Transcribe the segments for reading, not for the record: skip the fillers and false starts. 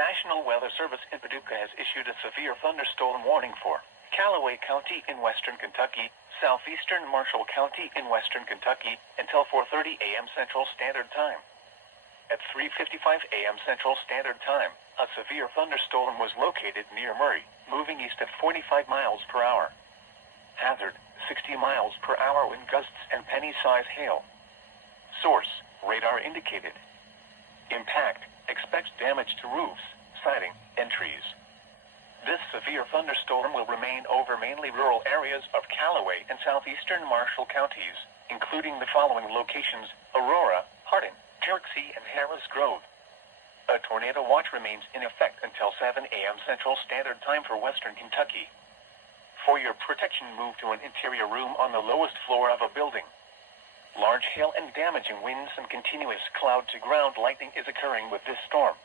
National Weather Service in Paducah has issued a severe thunderstorm warning for Callaway County in western Kentucky, southeastern Marshall County in western Kentucky, until 4:30 a.m. Central Standard Time. At 3:55 a.m. Central Standard Time, a severe thunderstorm was located near Murray, moving east at 45 miles per hour. Hazard, 60 miles per hour wind gusts and penny-size hail. Source, radar indicated. Impact, expects damage to roofs, siding, and trees. This severe thunderstorm will remain over mainly rural areas of Callaway and southeastern Marshall counties, including the following locations: Aurora, Hardin, Cherokee, and Harris Grove. A tornado watch remains in effect until 7 a.m. Central Standard Time for western Kentucky. For your protection, move to an interior room on the lowest floor of a building. Large hail and damaging winds and continuous cloud-to-ground lightning is occurring with this storm.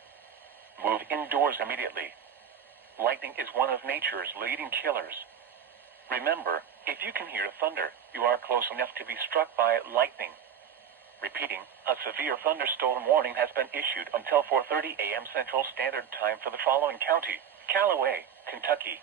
Move indoors immediately. Lightning is one of nature's leading killers. Remember, if you can hear thunder, you are close enough to be struck by lightning. Repeating, a severe thunderstorm warning has been issued until 4:30 a.m. Central Standard Time for the following county: Callaway, Kentucky,